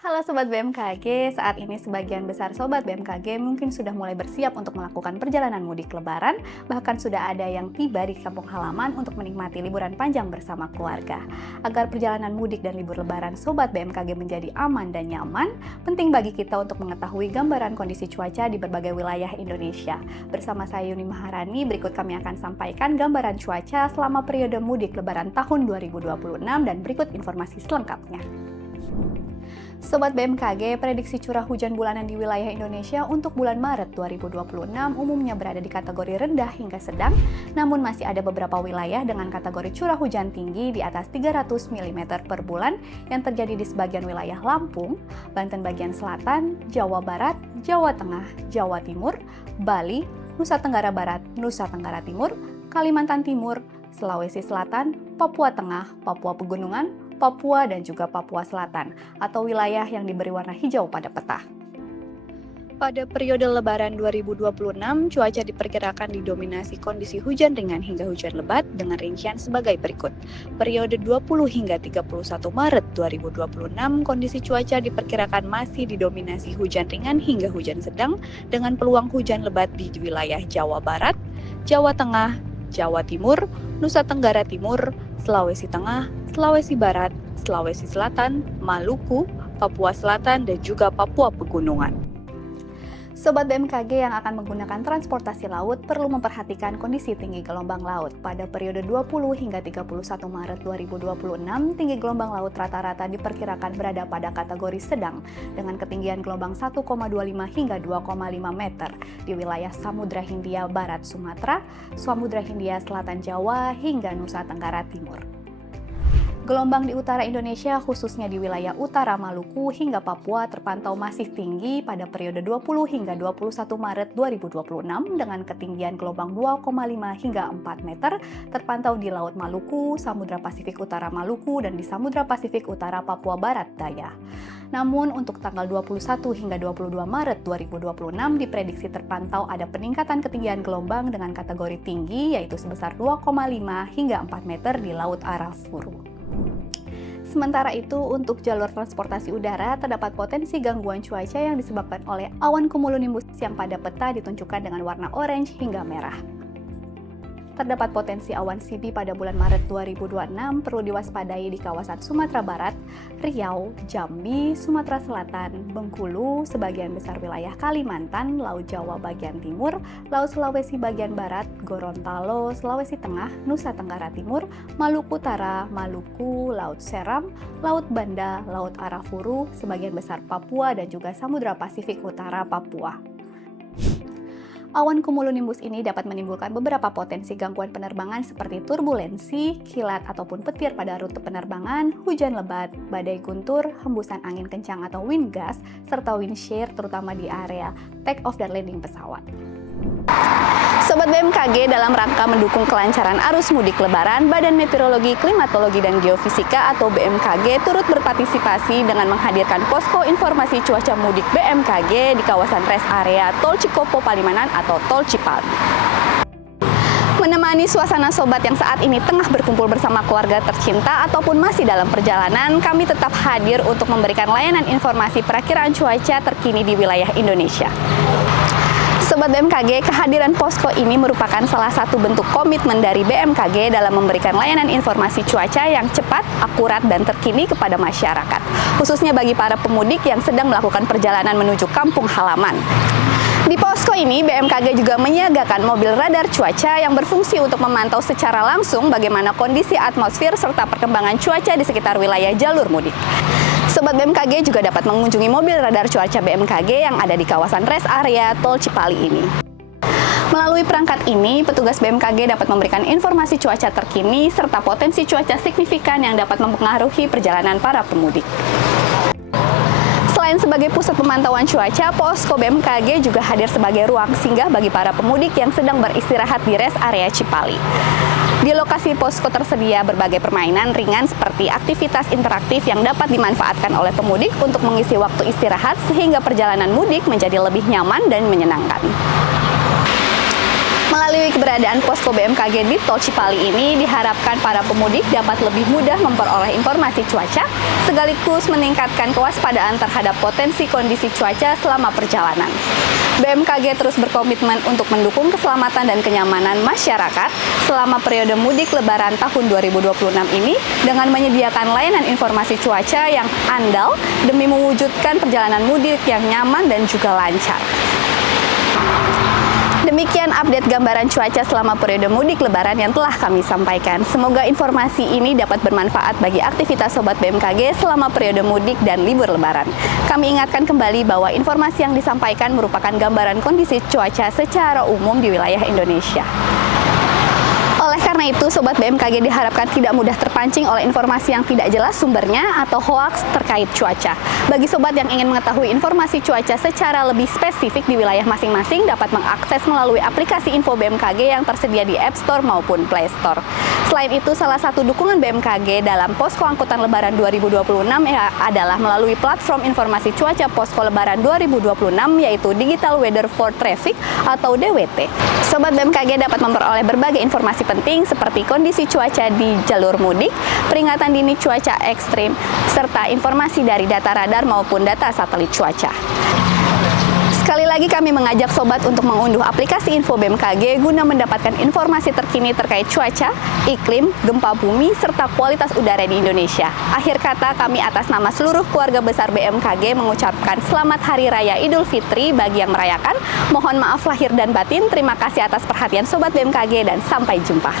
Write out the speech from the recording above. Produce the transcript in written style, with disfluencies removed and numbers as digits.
Halo Sobat BMKG, saat ini sebagian besar Sobat BMKG mungkin sudah mulai bersiap untuk melakukan perjalanan mudik lebaran, bahkan sudah ada yang tiba di kampung halaman untuk menikmati liburan panjang bersama keluarga. Agar perjalanan mudik dan libur lebaran Sobat BMKG menjadi aman dan nyaman, penting bagi kita untuk mengetahui gambaran kondisi cuaca di berbagai wilayah Indonesia. Bersama saya Yuni Maharani, berikut kami akan sampaikan gambaran cuaca selama periode mudik lebaran tahun 2026 dan berikut informasi selengkapnya. Sobat BMKG, prediksi curah hujan bulanan di wilayah Indonesia untuk bulan Maret 2026 umumnya berada di kategori rendah hingga sedang, namun masih ada beberapa wilayah dengan kategori curah hujan tinggi di atas 300 mm per bulan yang terjadi di sebagian wilayah Lampung, Banten bagian selatan, Jawa Barat, Jawa Tengah, Jawa Timur, Bali, Nusa Tenggara Barat, Nusa Tenggara Timur, Kalimantan Timur, Sulawesi Selatan, Papua Tengah, Papua Pegunungan, Papua dan juga Papua Selatan, atau wilayah yang diberi warna hijau pada peta. Pada periode Lebaran 2026, cuaca diperkirakan didominasi kondisi hujan ringan hingga hujan lebat dengan rincian sebagai berikut. Periode 20 hingga 31 Maret 2026, kondisi cuaca diperkirakan masih didominasi hujan ringan hingga hujan sedang dengan peluang hujan lebat di wilayah Jawa Barat, Jawa Tengah, Jawa Timur, Nusa Tenggara Timur, Sulawesi Tengah, Sulawesi Barat, Sulawesi Selatan, Maluku, Papua Selatan, dan juga Papua Pegunungan. Sobat BMKG yang akan menggunakan transportasi laut perlu memperhatikan kondisi tinggi gelombang laut. Pada periode 20 hingga 31 Maret 2026, tinggi gelombang laut rata-rata diperkirakan berada pada kategori sedang dengan ketinggian gelombang 1,25 hingga 2,5 meter di wilayah Samudra Hindia Barat Sumatera, Samudra Hindia Selatan Jawa, hingga Nusa Tenggara Timur. Gelombang di utara Indonesia, khususnya di wilayah utara Maluku hingga Papua terpantau masih tinggi pada periode 20 hingga 21 Maret 2026 dengan ketinggian gelombang 2,5 hingga 4 meter terpantau di Laut Maluku, Samudra Pasifik Utara Maluku, dan di Samudra Pasifik Utara Papua Barat Daya. Namun untuk tanggal 21 hingga 22 Maret 2026 diprediksi terpantau ada peningkatan ketinggian gelombang dengan kategori tinggi yaitu sebesar 2,5 hingga 4 meter di Laut Arafuru. Sementara itu, untuk jalur transportasi udara, terdapat potensi gangguan cuaca yang disebabkan oleh awan cumulonimbus yang pada peta ditunjukkan dengan warna orange hingga merah. Terdapat potensi awan CB pada bulan Maret 2026 perlu diwaspadai di kawasan Sumatera Barat, Riau, Jambi, Sumatera Selatan, Bengkulu, sebagian besar wilayah Kalimantan, Laut Jawa bagian timur, Laut Sulawesi bagian barat, Gorontalo, Sulawesi Tengah, Nusa Tenggara Timur, Maluku Utara, Maluku, Laut Seram, Laut Banda, Laut Arafuru, sebagian besar Papua dan juga Samudra Pasifik Utara Papua. Awan cumulonimbus ini dapat menimbulkan beberapa potensi gangguan penerbangan seperti turbulensi, kilat ataupun petir pada rute penerbangan, hujan lebat, badai guntur, hembusan angin kencang atau wind gust, serta wind shear terutama di area take off dan landing pesawat. Sobat BMKG, dalam rangka mendukung kelancaran arus mudik lebaran, Badan Meteorologi, Klimatologi, dan Geofisika atau BMKG turut berpartisipasi dengan menghadirkan posko informasi cuaca mudik BMKG di kawasan rest area Tol Cikopo Palimanan atau Tol Cipali. Menemani suasana sobat yang saat ini tengah berkumpul bersama keluarga tercinta ataupun masih dalam perjalanan, kami tetap hadir untuk memberikan layanan informasi perakiraan cuaca terkini di wilayah Indonesia. Sobat BMKG, kehadiran posko ini merupakan salah satu bentuk komitmen dari BMKG dalam memberikan layanan informasi cuaca yang cepat, akurat, dan terkini kepada masyarakat, khususnya bagi para pemudik yang sedang melakukan perjalanan menuju kampung halaman. Di posko ini, BMKG juga menyiagakan mobil radar cuaca yang berfungsi untuk memantau secara langsung bagaimana kondisi atmosfer serta perkembangan cuaca di sekitar wilayah jalur mudik. Sobat BMKG juga dapat mengunjungi mobil radar cuaca BMKG yang ada di kawasan rest area Tol Cipali ini. Melalui perangkat ini, petugas BMKG dapat memberikan informasi cuaca terkini serta potensi cuaca signifikan yang dapat mempengaruhi perjalanan para pemudik. Selain sebagai pusat pemantauan cuaca, posko BMKG juga hadir sebagai ruang singgah bagi para pemudik yang sedang beristirahat di rest area Cipali. Di lokasi posko tersedia berbagai permainan ringan seperti aktivitas interaktif yang dapat dimanfaatkan oleh pemudik untuk mengisi waktu istirahat sehingga perjalanan mudik menjadi lebih nyaman dan menyenangkan. Melalui keberadaan posko BMKG di Tol Cipali ini diharapkan para pemudik dapat lebih mudah memperoleh informasi cuaca, sekaligus meningkatkan kewaspadaan terhadap potensi kondisi cuaca selama perjalanan. BMKG terus berkomitmen untuk mendukung keselamatan dan kenyamanan masyarakat selama periode mudik Lebaran tahun 2026 ini dengan menyediakan layanan informasi cuaca yang andal demi mewujudkan perjalanan mudik yang nyaman dan juga lancar. Demikian update gambaran cuaca selama periode mudik Lebaran yang telah kami sampaikan. Semoga informasi ini dapat bermanfaat bagi aktivitas Sobat BMKG selama periode mudik dan libur Lebaran. Kami ingatkan kembali bahwa informasi yang disampaikan merupakan gambaran kondisi cuaca secara umum di wilayah Indonesia. Oleh karena itu, Sobat BMKG diharapkan tidak mudah terpancing oleh informasi yang tidak jelas sumbernya atau hoaks terkait cuaca. Bagi Sobat yang ingin mengetahui informasi cuaca secara lebih spesifik di wilayah masing-masing dapat mengakses melalui aplikasi Info BMKG yang tersedia di App Store maupun Play Store. Selain itu, salah satu dukungan BMKG dalam Posko Angkutan Lebaran 2026 adalah melalui platform informasi cuaca Posko Lebaran 2026 yaitu Digital Weather for Traffic atau DWT. Sobat BMKG dapat memperoleh berbagai informasi penting seperti kondisi cuaca di jalur mudik, peringatan dini cuaca ekstrim, serta informasi dari data radar maupun data satelit cuaca. Sekali lagi kami mengajak Sobat untuk mengunduh aplikasi Info BMKG guna mendapatkan informasi terkini terkait cuaca, iklim, gempa bumi, serta kualitas udara di Indonesia. Akhir kata, kami atas nama seluruh keluarga besar BMKG mengucapkan Selamat Hari Raya Idul Fitri bagi yang merayakan. Mohon maaf lahir dan batin. Terima kasih atas perhatian Sobat BMKG dan sampai jumpa.